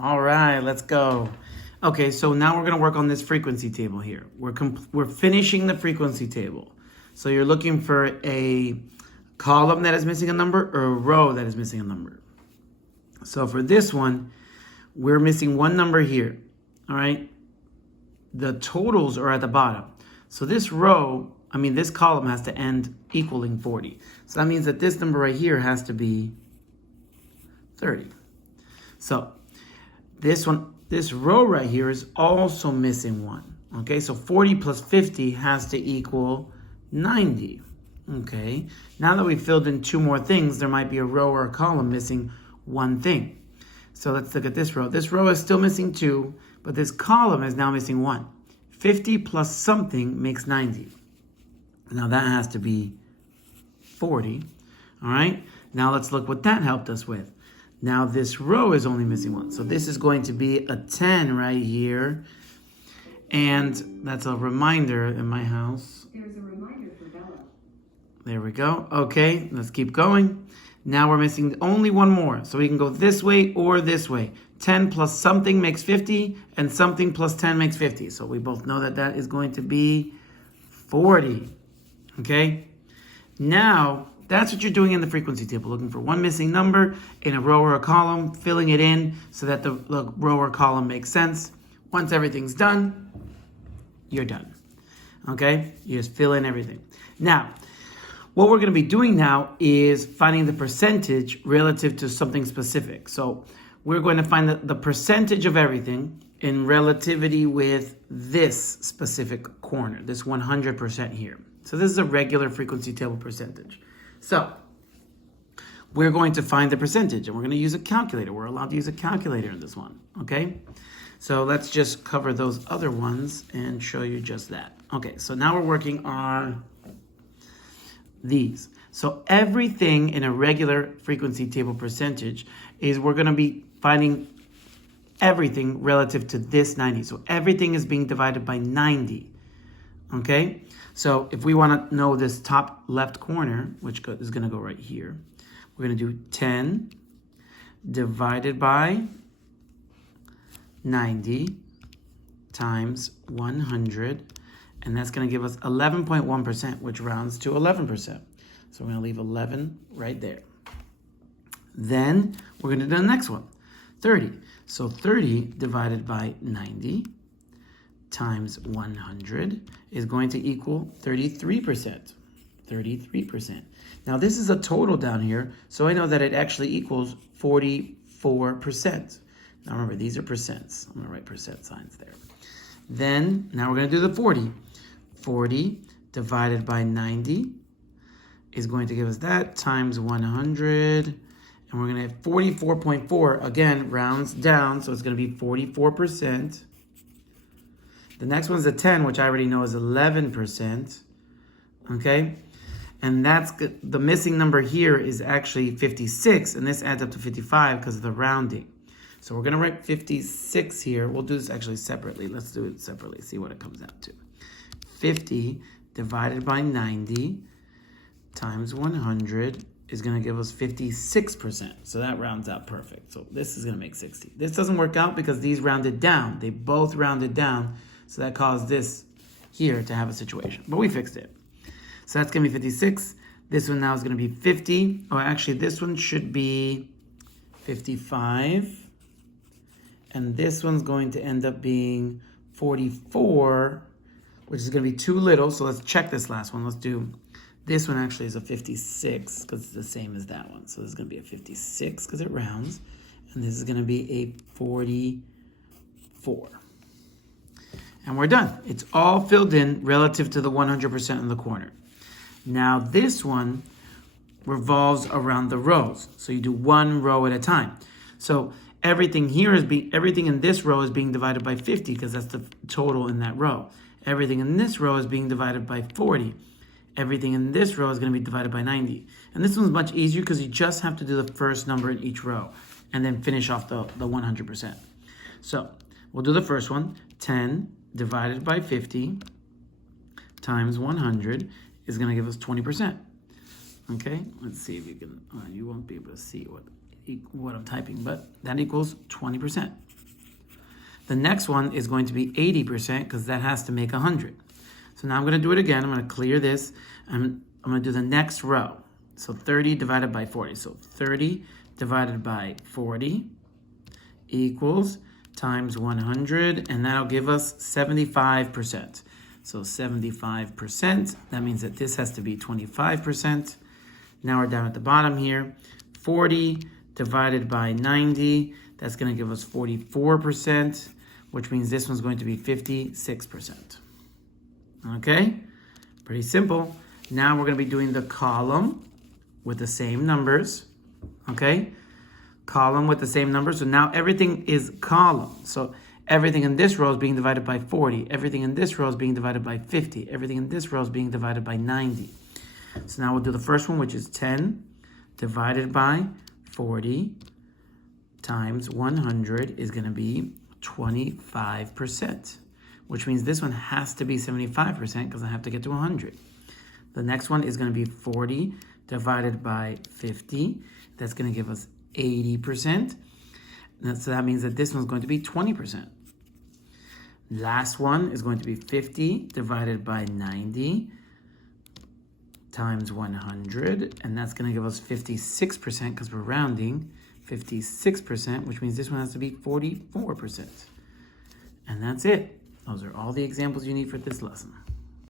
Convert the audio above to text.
All right, let's go. Okay, so now we're gonna work on this frequency table here. We're finishing the frequency table. So you're looking for a column that is missing a number or a row that is missing a number. So for this one, we're missing one number here, all right? The totals are at the bottom. So this this column has to end equaling 40. So that means that this number right here has to be 30. So this row right here is also missing one. Okay, so 40 plus 50 has to equal 90. Okay, now that we've filled in two more things, there might be a row or a column missing one thing. So let's look at this row. This row is still missing 2, but this column is now missing 1. 50 plus something makes 90. Now that has to be 40. All right, now let's look what that helped us with. Now this row is only missing 1. So this is going to be a 10 right here. And that's a reminder in my house. There's a reminder for Bella. There we go. Okay, let's keep going. Now we're missing only one more. So we can go this way or this way. 10 plus something makes 50, and something plus 10 makes 50. So we both know that that is going to be 40. Okay? Now, that's what you're doing in the frequency table, looking for one missing number in a row or a column, filling it in so that the row or column makes sense. Once everything's done, you're done. Okay? You just fill in everything. Now, what we're going to be doing now is finding the percentage relative to something specific. So we're going to find the percentage of everything in relativity with this specific corner, this 100% here. So this is a regular frequency table percentage. So we're going to find the percentage, and we're going to use a calculator. We're allowed to use a calculator in this one, okay? So let's just cover those other ones and show you just that. Okay, so now we're working on these. So everything in a regular frequency table percentage is we're going to be finding everything relative to this 90. So everything is being divided by 90, okay? So if we want to know this top left corner, which is going to go right here, we're going to do 10 divided by 90 times 100, and that's going to give us 11.1%, which rounds to 11%. So we're going to leave 11 right there. Then we're going to do the next one, 30. So 30 divided by 90 times 100 is going to equal 33%. 33%. Now this is a total down here, so I know that it actually equals 44%. Now remember, these are percents. I'm gonna write percent signs there. Then, now we're gonna do the 40. 40 divided by 90 is going to give us that times 100. And we're gonna have 44.4, again, rounds down, so it's gonna be 44%. The next one's a 10, which I already know is 11%, okay? And that's good. The missing number here is actually 56, and this adds up to 55 because of the rounding. So we're gonna write 56 here. We'll do this actually separately. Let's do it separately, see what it comes out to. 50 divided by 90 times 100 is gonna give us 56%. So that rounds out perfect. So this is gonna make 60. This doesn't work out because these rounded down. They both rounded down. So that caused this here to have a situation, but we fixed it. So that's gonna be 56. This one now is gonna be 50. Oh, actually this one should be 55. And this one's going to end up being 44, which is gonna be too little. So let's check this last one. Let's do, this one actually is a 56 because it's the same as that one. So this is gonna be a 56 because it rounds. And this is gonna be a 44. And we're done. It's all filled in relative to the 100% in the corner. Now this one revolves around the rows. So you do one row at a time. So everything here everything in this row is being divided by 50 because that's the total in that row. Everything in this row is being divided by 40. Everything in this row is going to be divided by 90. And this one's much easier because you just have to do the first number in each row and then finish off the 100%. So we'll do the first one, 10 divided by 50 times 100 is going to give us 20%. Okay, let's see if you can, you won't be able to see what I'm typing, but that equals 20%. The next one is going to be 80% because that has to make 100. So now I'm going to do it again. I'm going to clear this. I'm going to do the next row. So 30 divided by 40. So 30 divided by 40 equals times 100, and that'll give us 75%. So 75%, that means that this has to be 25%. Now we're down at the bottom here. 40 divided by 90, that's going to give us 44%, which means this one's going to be 56%. Okay, pretty simple. Now we're going to be doing the column with the same numbers. Okay, column with the same numbers. So now everything is column. So everything in this row is being divided by 40. Everything in this row is being divided by 50. Everything in this row is being divided by 90. So now we'll do the first one, which is 10 divided by 40 times 100 is going to be 25%, which means this one has to be 75% because I have to get to 100. The next one is going to be 40 divided by 50. That's going to give us 80%. So that means that this one's going to be 20%. Last one is going to be 50 divided by 90 times 100, and that's going to give us 56% because we're rounding. 56%, which means this one has to be 44%. And that's it. Those are all the examples you need for this lesson.